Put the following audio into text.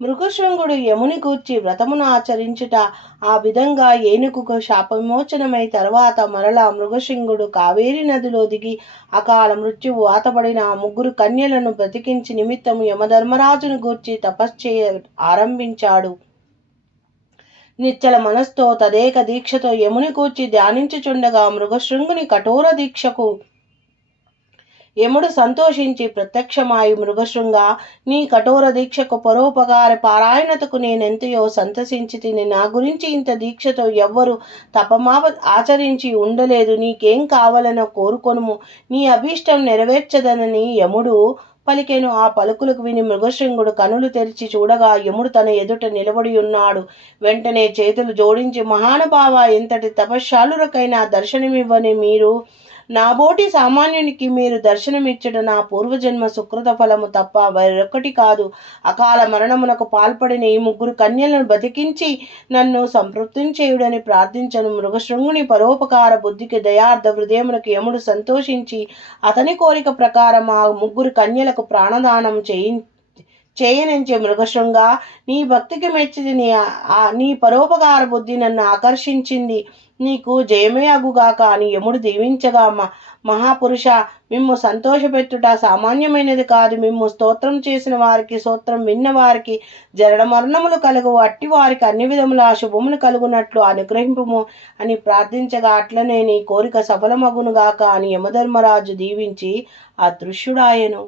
మృగశృంగుడు యముని గూర్చి వ్రతమును ఆచరించుట ఆ విధంగా ఏనుగుకు శాపవిమోచనమై తర్వాత మరలా మృగశృంగుడు కావేరి నదిలో దిగి అకాల మృత్యువు ఆతబడిన ఆ ముగ్గురు కన్యలను బ్రతికించి నిమిత్తము యమధర్మరాజును గూర్చి తపశ్చేయ ఆరంభించాడు. నిశ్చల మనస్తో తదేక దీక్షతో యముని గూర్చి ధ్యానించుచుండగా మృగశృంగుని కఠోర దీక్షకు యముడు సంతోషించి ప్రత్యక్షమాయి, మృగశృంగ, నీ కఠోర దీక్షకు పరోపకార పారాయణతకు నేనెంతయో సంతసించి తిని. నా గురించి ఇంత దీక్షతో ఎవ్వరు తపమావ ఆచరించి ఉండలేదు. నీకేం కావాలనో కోరుకొనుము, నీ అభీష్టం నెరవేర్చదనని యముడు పలికెను. ఆ పలుకులకు విని మృగశృంగుడు కనులు తెరిచి చూడగా యముడు తన ఎదుట నిలబడి ఉన్నాడు. వెంటనే చేతులు జోడించి, మహానుభావ, ఎంతటి తపశ్శాలురకైనా దర్శనమివ్వని మీరు, నాబోటి సామాన్యునికి మీరు దర్శనమిచ్చుట నా పూర్వజన్మ సుకృత ఫలము తప్ప వేరొకటి కాదు. అకాల మరణమునకు పాల్పడిన ఈ ముగ్గురు కన్యలను బతికించి నన్ను సంతృప్తించేయుడని ప్రార్థించను. మృగశృంగుని పరోపకార బుద్ధికి దయార్థ హృదయమునకు యముడు సంతోషించి అతని కోరిక ప్రకారం ఆ ముగ్గురు కన్యలకు ప్రాణదానం చేయనించే. మృగశృంగ, నీ భక్తికి మెచ్చిది, నీ పరోపకార బుద్ధి నన్ను ఆకర్షించింది, నీకు జయమే అగుగాక అని యముడు దీవించగా, మహాపురుష, మిమ్ము సంతోషపెట్టుట సామాన్యమైనది కాదు. మిమ్ము స్తోత్రం చేసిన వారికి, స్తోత్రం విన్న వారికి జరణ మరణములు కలుగు, అట్టి వారికి అన్ని విధముల శుభములు కలుగునట్లు అనుగ్రహింపుము అని ప్రార్థించగా, అట్లనే నీ కోరిక సఫలమగునుగాక అని యమధర్మరాజు దీవించి అదృశ్యుడాయెను.